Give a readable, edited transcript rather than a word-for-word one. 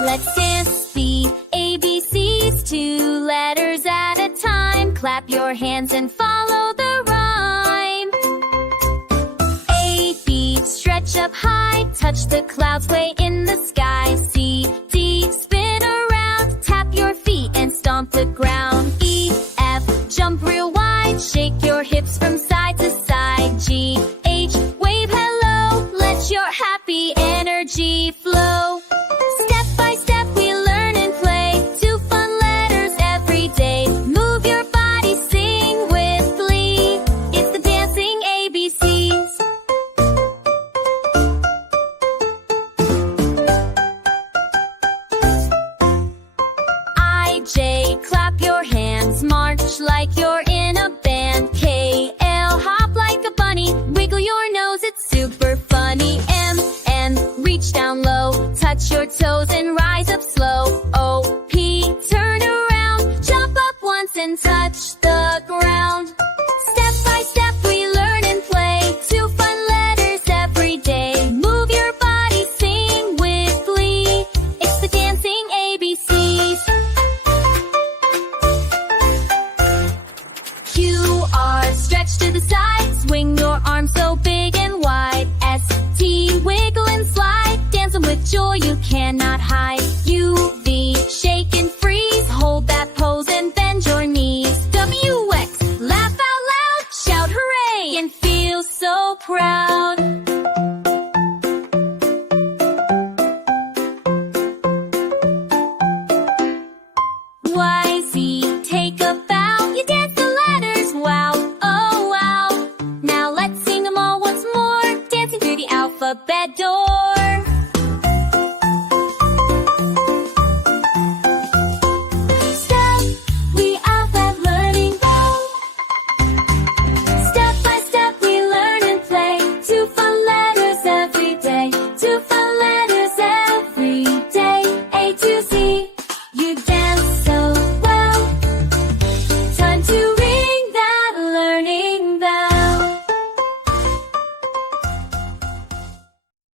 Let's dance the ABCs, 2 letters at a time. Clap your hands and follow the rhyme. A, B, stretch up high, touch the clouds way in the sky. C, D, spin around, tap your feet and stomp the ground. E, F, jump real wide, shake your hips from side to side. G, H, wave hello, let your happy energy flow. Step by step we learn and play, 2 fun letters every day. Move your body, sing with glee. It's the dancing ABCs. I, J, clap your hands, march like you're in a band. K, L, hop like a bunny, wiggle your nose, it's super funny. M, N, reach down low, touch your toes and rise up slow. O, P, turn around, jump up once and touch the ground. Step by step we learn and play, 2 fun letters every day. Move your body, sing with glee. It's the dancing ABCs. Q, R, stretch to the side, swing your arms so big and wide. S, T, wiggle and slide, dancing with joy you cannot hide. U, V, shake and freeze, hold that pose and bend your knees. W, X, laugh out loud, shout hooray and feel so proud. Y, Z, take a bow, you dance the letters, wow, oh wow. Now let's sing them all once more, dancing through the alphabet door.